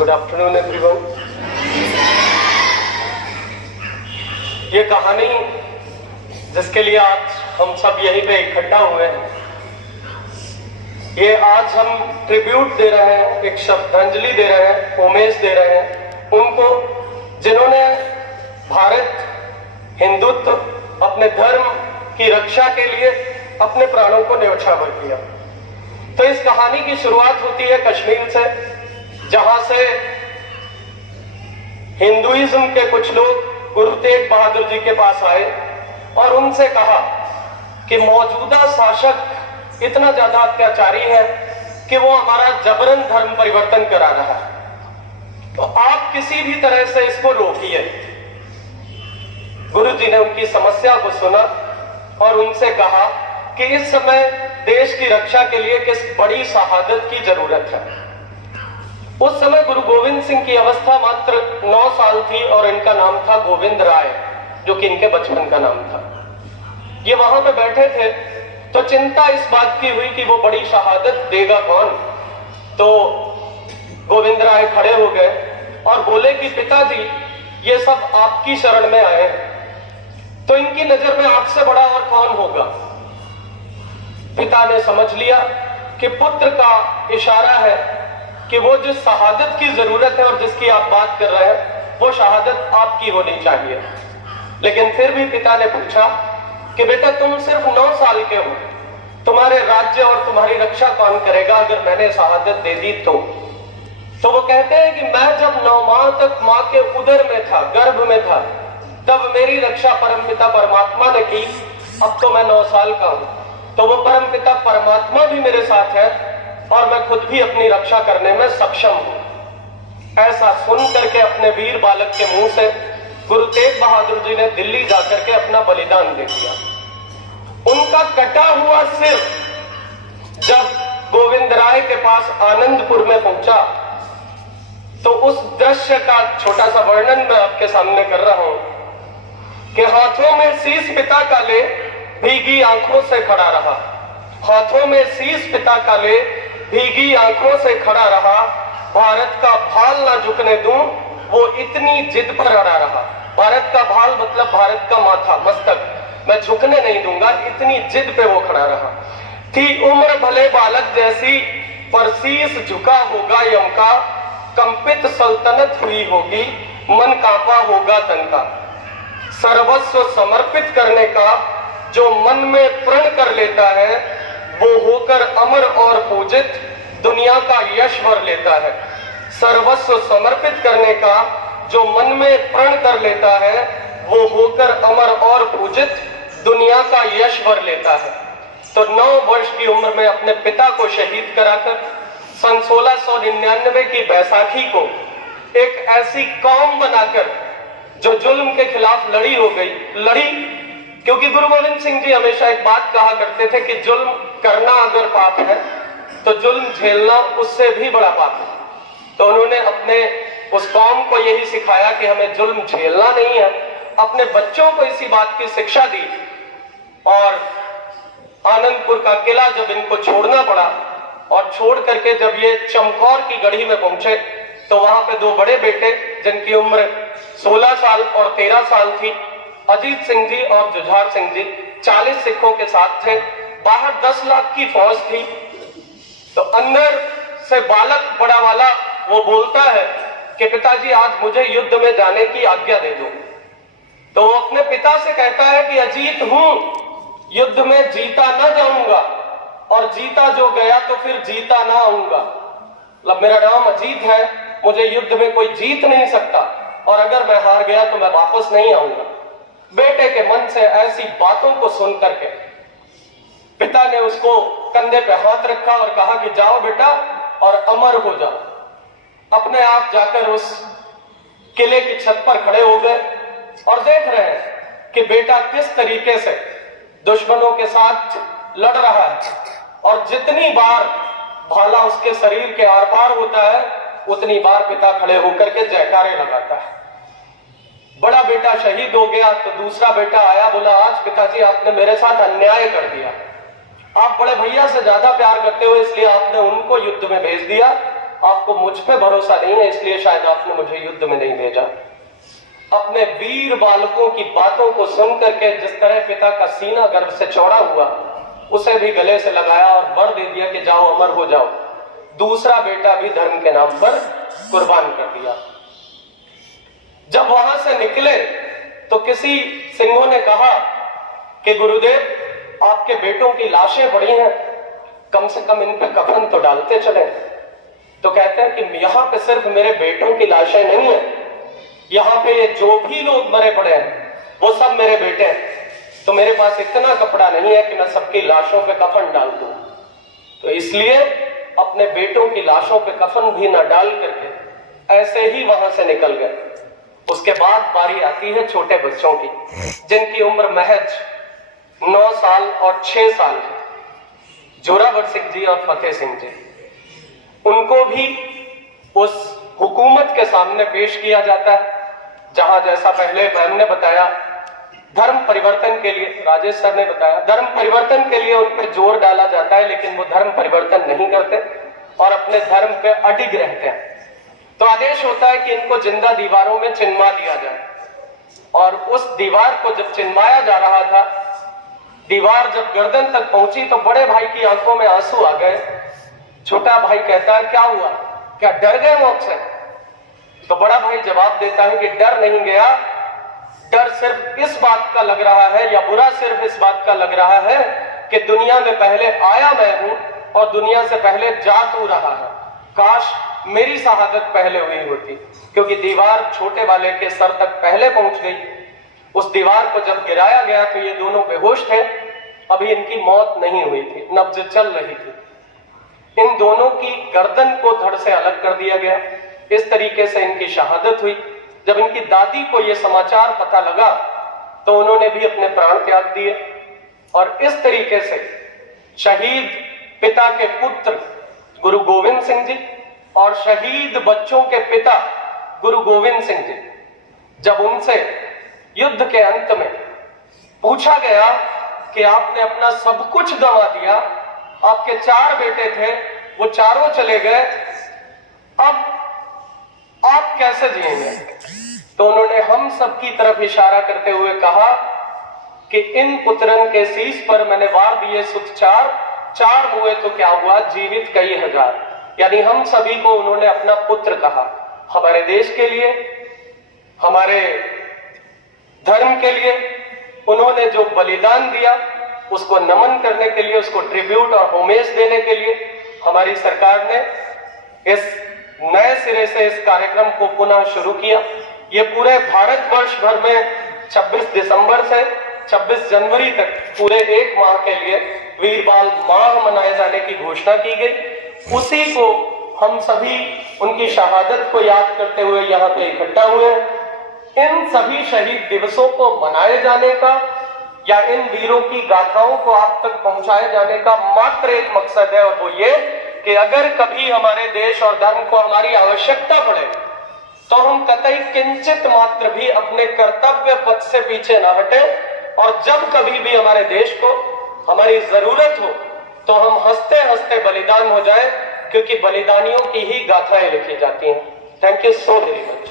Good afternoon everyone. ये कहानी जिसके लिए आज हम सब यहीं पे इकट्ठा हुए हैं, ये आज हम ट्रिब्यूट दे रहे हैं, एक श्रद्धांजलि दे रहे हैं, होमेज दे रहे हैं उनको जिन्होंने भारत हिंदुत्व, अपने धर्म की रक्षा के लिए अपने प्राणों को न्यौछावर किया। तो इस कहानी की शुरुआत होती है कश्मीर से, जहां से हिंदुइज्म के कुछ लोग गुरु तेग बहादुर जी के पास आए और उनसे कहा कि मौजूदा शासक इतना ज्यादा अत्याचारी है कि वो हमारा जबरन धर्म परिवर्तन करा रहा है, तो आप किसी भी तरह से इसको रोकिए। गुरु जी ने उनकी समस्या को सुना और उनसे कहा कि इस समय देश की रक्षा के लिए किस बड़ी शहादत की जरूरत है। उस समय गुरु गोविंद सिंह की अवस्था मात्र 9 साल थी और इनका नाम था गोविंद राय, जो कि इनके बचपन का नाम था। ये वहां पे बैठे थे तो चिंता इस बात की हुई कि वो बड़ी शहादत देगा कौन। तो गोविंद राय खड़े हो गए और बोले कि पिताजी, ये सब आपकी शरण में आए हैं, तो इनकी नजर में आपसे बड़ा और कौन होगा। पिता ने समझ लिया कि पुत्र का इशारा है कि वो जिस शहादत की जरूरत है और जिसकी आप बात कर रहे हैं, वो शहादत आपकी होनी चाहिए। लेकिन फिर भी पिता ने पूछा कि बेटा, तुम सिर्फ 9 साल के हो, तुम्हारे राज्य और तुम्हारी रक्षा कौन करेगा अगर मैंने शहादत दे दी तो वो कहते हैं कि मैं जब 9 माह तक मां के उदर में था, गर्भ में था, तब मेरी रक्षा परमपिता परमात्मा ने की। अब तो मैं 9 साल का हूं, तो वो परमपिता परमात्मा भी मेरे साथ है और मैं खुद भी अपनी रक्षा करने में सक्षम हूं। ऐसा सुन करके अपने वीर बालक के मुंह से गुरु तेग बहादुर जी ने दिल्ली जाकर के अपना बलिदान दे दिया। उनका कटा हुआ सिर जब गोविंद राय के पास आनंदपुर में पहुंचा, तो उस दृश्य का छोटा सा वर्णन मैं आपके सामने कर रहा हूं कि हाथों में शीश पिता का ले भीगी आंखों से खड़ा रहा। हाथों में शीश पिता का ले भीगी आंखों से खड़ा रहा। भारत का भाल ना झुकने दूं, वो इतनी जिद पर अड़ा रहा। भारत का भाल मतलब भारत का माथा, मस्तक, मैं झुकने नहीं दूंगा, इतनी जिद पे वो खड़ा रहा। थी उम्र भले बालक जैसी, पर शीश झुका होगा यम का। कंपित सल्तनत हुई होगी, मन कांपा होगा तन का। सर्वस्व समर्पित करने का जो मन में प्रण कर लेता है, वो होकर अमर और पूजित दुनिया का यश भर लेता है। सर्वस्व समर्पित करने का जो मन में प्रण कर लेता है, वो होकर अमर और पूजित दुनिया का यश भर लेता है। तो 9 वर्ष की उम्र में अपने पिता को शहीद कराकर सन 1699 की बैसाखी को एक ऐसी कौम बनाकर जो जुल्म के खिलाफ लड़ी, क्योंकि गुरु गोविंद सिंह जी हमेशा एक बात कहा करते थे कि जुल्म करना अगर पाप है तो जुल्म झेलना उससे भी बड़ा पाप है। तो उन्होंने अपने उस कौम को यही सिखाया कि हमें जुल्म झेलना नहीं है। अपने बच्चों को इसी बात की शिक्षा दी और आनंदपुर का किला जब इनको छोड़ना पड़ा और छोड़ करके जब ये चमकौर की गढ़ी में पहुंचे, तो वहां पे 2 बड़े बेटे जिनकी उम्र 16 साल और 13 साल थी, अजीत सिंह जी और जुझार सिंह जी, 40 सिखों के साथ थे। बाहर 10 लाख की फौज थी। तो अंदर से बालक बड़ा वाला वो बोलता है कि पिताजी, आज मुझे युद्ध में जाने की आज्ञा दे दो। तो वो अपने पिता से कहता है कि अजीत हूं, युद्ध में जीता ना जाऊंगा और जीता जो गया तो फिर जीता ना आऊंगा। मतलब मेरा नाम अजीत है, मुझे युद्ध में कोई जीत नहीं सकता और अगर मैं हार गया तो मैं वापस नहीं आऊंगा। बेटे के मन से ऐसी बातों को सुन करके पिता ने उसको कंधे पे हाथ रखा और कहा कि जाओ बेटा और अमर हो जाओ। अपने आप जाकर उस किले की छत पर खड़े हो गए और देख रहे हैं कि बेटा किस तरीके से दुश्मनों के साथ लड़ रहा है और जितनी बार भाला उसके शरीर के आर पार होता है, उतनी बार पिता खड़े होकर के जयकारे लगाता है। बड़ा बेटा शहीद हो गया तो दूसरा बेटा आया, बोला आज पिताजी आपने मेरे साथ अन्याय कर दिया। आप बड़े भैया से ज्यादा प्यार करते हो इसलिए आपने उनको युद्ध में भेज दिया आपको मुझ पे भरोसा नहीं है, इसलिए शायद आपने मुझे युद्ध में नहीं भेजा। अपने वीर बालकों की बातों को सुन करके जिस तरह पिता का सीना गर्व से चौड़ा हुआ, उसे भी गले से लगाया और वर दे दिया कि जाओ अमर हो जाओ। दूसरा बेटा भी धर्म के नाम पर कुर्बान कर दिया। जब वहां से निकले तो किसी सिंहों ने कहा कि गुरुदेव आपके बेटों की लाशें पड़ी हैं, कम से कम इन पे कफन तो डालते चले। तो कहते हैं कि यहां पे सिर्फ मेरे बेटों की लाशें नहीं है, यहां पे ये जो भी लोग मरे पड़े हैं वो सब मेरे बेटे हैं। तो मेरे पास इतना कपड़ा नहीं है कि मैं सबकी लाशों पे कफन डाल दूं। तो इसलिए अपने बेटों की लाशों पे कफन भी न डाल करके ऐसे ही वहां से निकल गए। उसके बाद बारी आती है छोटे बच्चों की, जिनकी उम्र महज 9 साल और 6 साल है, जोरावर सिंह जी और फतेह सिंह जी। उनको भी उस हुकूमत के सामने पेश किया जाता है, जहां जैसा पहले मैम ने बताया धर्म परिवर्तन के लिए, राजेश सर ने बताया धर्म परिवर्तन के लिए उन पर जोर डाला जाता है, लेकिन वो धर्म परिवर्तन नहीं करते और अपने धर्म पे अडिग रहते हैं। तो आदेश होता है कि इनको जिंदा दीवारों में चिन्हवा दिया जाए। और उस दीवार को जब चिन्हवाया जा रहा था, दीवार जब गर्दन तक पहुंची तो बड़े भाई की आंखों में आंसू आ गए। छोटा भाई कहता है क्या हुआ, क्या डर गए मौत से? तो बड़ा भाई जवाब देता है कि डर नहीं गया, डर सिर्फ इस बात का लग रहा है, या बुरा सिर्फ इस बात का लग रहा है कि दुनिया में पहले आया मैं हूं और दुनिया से पहले जा तू रहा है। काश मेरी शहादत पहले हुई होती, क्योंकि दीवार छोटे वाले के सर तक पहले पहुंच गई। उस दीवार को जब गिराया गया तो ये दोनों बेहोश थे, अभी इनकी मौत नहीं हुई थी, नब्ज चल रही थी। इन दोनों की गर्दन को धड़ से अलग कर दिया गया। इस तरीके से इनकी शहादत हुई। जब इनकी दादी को यह समाचार पता लगा तो उन्होंने भी अपने प्राण त्याग दिए। और इस तरीके से शहीद पिता के पुत्र गुरु गोविंद सिंह जी और शहीद बच्चों के पिता गुरु गोविंद सिंह जी, जब उनसे युद्ध के अंत में पूछा गया कि आपने अपना सब कुछ गंवा दिया, आपके 4 बेटे थे, वो चारों चले गए, अब आप कैसे जिएंगे? तो उन्होंने हम सब की तरफ इशारा करते हुए कहा कि इन पुत्रन के शीश पर मैंने वार दिए सुत 4 हुए तो क्या हुआ, जीवित कई हजार। यानी हम सभी को उन्होंने अपना पुत्र कहा। हमारे देश के लिए, हमारे धर्म के लिए उन्होंने जो बलिदान दिया, उसको नमन करने के लिए, उसको ट्रिब्यूट और होमेज देने के लिए हमारी सरकार ने इस नए सिरे से इस कार्यक्रम को पुनः शुरू किया। ये पूरे भारतवर्ष भर में 26 दिसंबर से 26 जनवरी तक पूरे 1 माह के लिए वीर बाल माह मनाए जाने की घोषणा की गई। उसी को हम सभी उनकी शहादत को याद करते हुए यहाँ पे इकट्ठा हुए। इन सभी शहीद दिवसों को मनाए जाने का या इन वीरों की गाथाओं को आप तक पहुंचाए जाने का मात्र एक मकसद है, और वो ये कि अगर कभी हमारे देश और धर्म को हमारी आवश्यकता पड़े तो हम कतई किंचित मात्र भी अपने कर्तव्य पथ से पीछे न हटे, और जब कभी भी हमारे देश को हमारी जरूरत हो तो हम हंसते हंसते बलिदान हो जाए, क्योंकि बलिदानियों की ही गाथाएं लिखी जाती हैं। Thank you so very much.